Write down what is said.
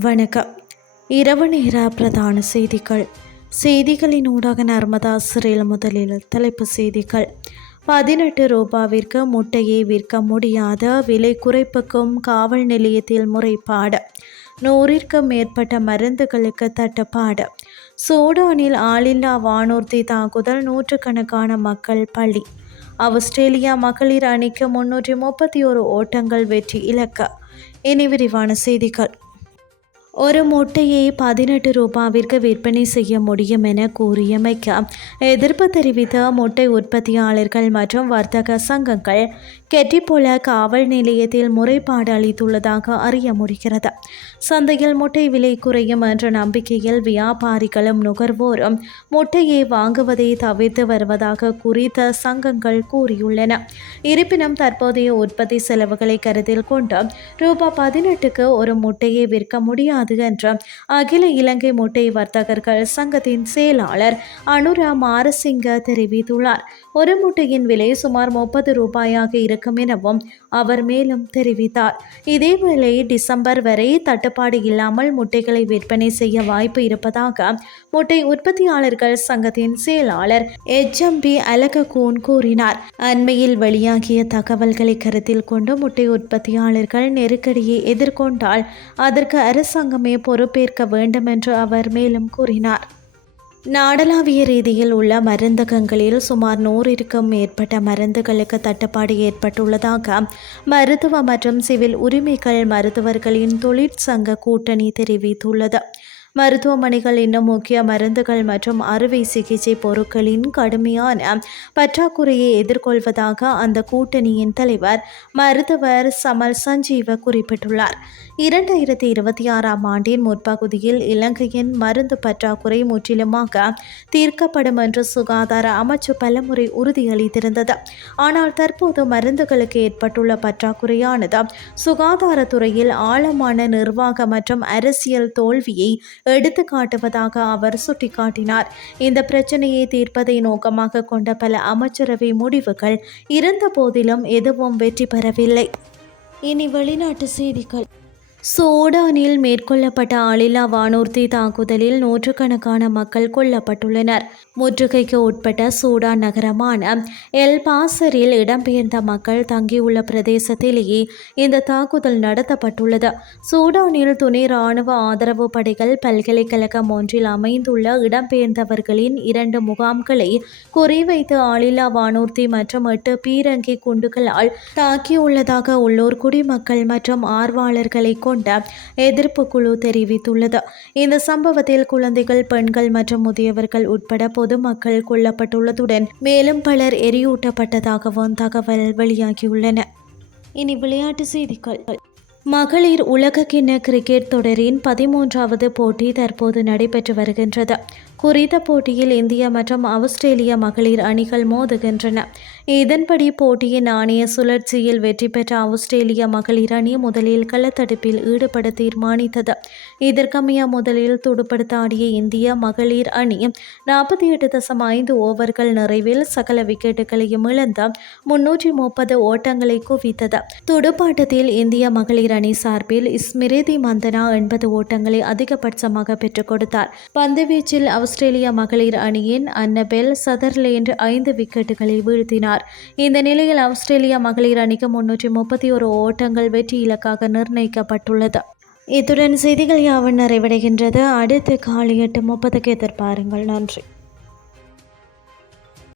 வணக்கம். இரவு நேர பிரதான செய்திகள். செய்திகளின் ஊடாக நர்மதா சிறையில் முதலில் தலைப்பு செய்திகள். பதினெட்டு ரூபாவிற்கு முட்டையை விற்க முடியாத விலை குறைப்புக்கும் காவல் நிலையத்தில் முறைப்பாடு. நூறிற்கும் மேற்பட்ட மருந்துகளுக்கு தட்டுப்பாடு. சூடானில் ஆளில்லா வானூர்தி தாக்குதல் நூற்றுக்கணக்கான மக்கள் பள்ளி ஆஸ்திரேலியா மகளிர் அணிக்கு முன்னூற்றி முப்பத்தி ஒரு ஓட்டங்கள் வெற்றி இலக்கு. இனி விரிவான செய்திகள். ஒரு முட்டையை பதினெட்டு ரூபாவிற்கு விற்பனை செய்ய முடியும் என கூறியமைக்க எதிர்ப்பு தெரிவித்த முட்டை உற்பத்தியாளர்கள் மற்றும் வர்த்தக சங்கங்கள் கெட்டிப்போல காவல் நிலையத்தில் முறைப்பாடு அளித்துள்ளதாக அறிய முடிகிறது. சந்தையில் முட்டை விலை குறையும் என்ற நம்பிக்கையில் வியாபாரிகளும் நுகர்வோரும் முட்டையை வாங்குவதை தவிர்த்து வருவதாக குறித்த சங்கங்கள் கூறியுள்ளன. இருப்பினும் தற்போதைய உற்பத்தி செலவுகளை கருத்தில் கொண்டு ரூபாய் பதினெட்டுக்கு ஒரு முட்டையை விற்க முடியாது. என்று அகில இலங்கை முட்டை வர்த்தகர்கள் சங்கத்தின் செயலாளர் அனுரா மாரசிங்க தெரிவித்துள்ளார். ஒரு முட்டையின் விலை சுமார் முப்பது ரூபாயாக இருக்கும் எனவும் அவர் மேலும் தெரிவித்தார். இதேவேளை டிசம்பர் வரை தட்டுப்பாடு இல்லாமல் முட்டைகளை விற்பனை செய்ய வாய்ப்பு இருப்பதாக முட்டை உற்பத்தியாளர்கள் சங்கத்தின் செயலாளர் எச். எம். பி. அலககூன் கூறினார். அண்மையில் வெளியாகிய தகவல்களை கருத்தில் கொண்டு முட்டை உற்பத்தியாளர்கள் நெருக்கடியை எதிர்கொண்டால் அதற்கு அரசாங்கம் பொறுப்பேற்க வேண்டும் என்று அவர் மேலும் கூறினார். நாடளாவிய ரீதியில் உள்ள மருந்தகங்களில் சுமார் நூறிற்கும் மேற்பட்ட மருந்துகளுக்கு தட்டுப்பாடு ஏற்பட்டுள்ளதாக மருத்துவ மற்றும் சிவில் உரிமைகள் மருத்துவர்களின் தொழிற்சங்க கூட்டணி தெரிவித்துள்ளது. மருத்துவமனைகள் இன்னும் முக்கிய மருந்துகள் மற்றும் அறுவை சிகிச்சை பொருட்களின் கடுமையான பற்றாக்குறையை எதிர்கொள்வதாக அந்த கூட்டணியின் தலைவர் மருத்துவர் சமல் சஞ்சீவ குறிப்பிட்டுள்ளார். இரண்டாயிரத்தி இருபத்தி ஆறாம் ஆண்டின் முற்பகுதியில் இலங்கையின் மருந்து பற்றாக்குறை முற்றிலுமாக தீர்க்கப்படும் என்று சுகாதார அமைச்சு பலமுறை உறுதியளித்திருந்தது. ஆனால் தற்போது மருந்துகளுக்கு ஏற்பட்டுள்ள பற்றாக்குறையானது சுகாதாரத்துறையில் ஆழமான நிர்வாக மற்றும் அரசியல் தோல்வியை எடுத்து காட்டுவதாக அவர் சுட்டிக்காட்டினார். இந்த பிரச்சனையை தீர்ப்பதை நோக்கமாக கொண்ட பல அமைச்சரவை முடிவுகள் இருந்த போதிலும் எதுவும் வெற்றி பெறவில்லை. இனி வெளிநாட்டு செய்திகள். சூடானில் மேற்கொள்ளப்பட்ட ஆளில்லா வானூர்தி தாக்குதலில் நூற்றுக்கணக்கான மக்கள் கொல்லப்பட்டுள்ளனர். முற்றுகைக்கு உட்பட்ட சூடான் நகரமான எல் பாசரில் இடம்பெயர்ந்த மக்கள் தங்கியுள்ள பிரதேசத்திலேயே இந்த தாக்குதல் நடத்தப்பட்டுள்ளது. சூடானில் துணை ராணுவ ஆதரவு படைகள் பல்கலைக்கழகம் ஒன்றில் அமைந்துள்ள இடம்பெயர்ந்தவர்களின் இரண்டு முகாம்களை குறிவைத்து ஆளில்லா வானூர்தி மற்றும் எட்டு பீரங்கி குண்டுகளால் தாக்கியுள்ளதாக உள்ளூர் குடிமக்கள் மற்றும் ஆர்வலர்களை கொண்ட எதிர்ப்பு குழு தெரிவித்துள்ளது. இந்த சம்பவத்தில் குழந்தைகள் பெண்கள் மற்றும் முதியவர்கள் உட்பட பொதுமக்கள் கொல்லப்பட்டுள்ளதுடன் மேலும் பலர் எரியூட்டப்பட்டதாகவும் தகவல் வெளியாகியுள்ளன. இனி விளையாட்டு செய்திகள். மகளிர் உலகக்கிண்ண கிரிக்கெட் தொடரின் பதிமூன்றாவது போட்டி தற்போது நடைபெற்று வருகின்றது. குறித்த போட்டியில் இந்திய மற்றும் ஆஸ்திரேலிய மகளிர் அணிகள் மோதுகின்றன. இதன்படி போட்டியின் நாணய சுழற்சியில் வெற்றி பெற்ற ஆஸ்திரேலிய மகளிர் அணி முதலில் களத்தடுப்பில் ஈடுபட தீர்மானித்தது. இதற்கமைய முதலில் துடுப்படுத்த ஆடிய இந்திய மகளிர் அணி நாற்பத்தி எட்டு தசம் ஐந்து ஓவர்கள் நிறைவில் சகல விக்கெட்டுகளையும் இழந்த முன்னூற்றி முப்பது ஓட்டங்களை குவித்தது. துடுப்பாட்டத்தில் இந்திய மகளிர் அணி சார்பில் ஸ்மிருதி மந்தனா எண்பது ஓட்டங்களை அதிகபட்சமாக பெற்றுக் கொடுத்தார். பந்துவீச்சில் ஆஸ்திரேலிய மகளிர் அணியின் அன்னபெல் சதர்லேண்ட் ஐந்து விக்கெட்டுகளை வீழ்த்தினார். இந்த நிலையில் ஆஸ்திரேலிய மகளிர் அணிக்கு முன்னூற்றி முப்பத்தி ஒரு ஓட்டங்கள் வெற்றி இலக்காக நிர்ணயிக்கப்பட்டுள்ளது. இத்துடன் செய்திகள் யாவும் நிறைவடைகின்றது. அடுத்து காலை எட்டு முப்பதுக்கு எதிர்பாருங்கள். நன்றி.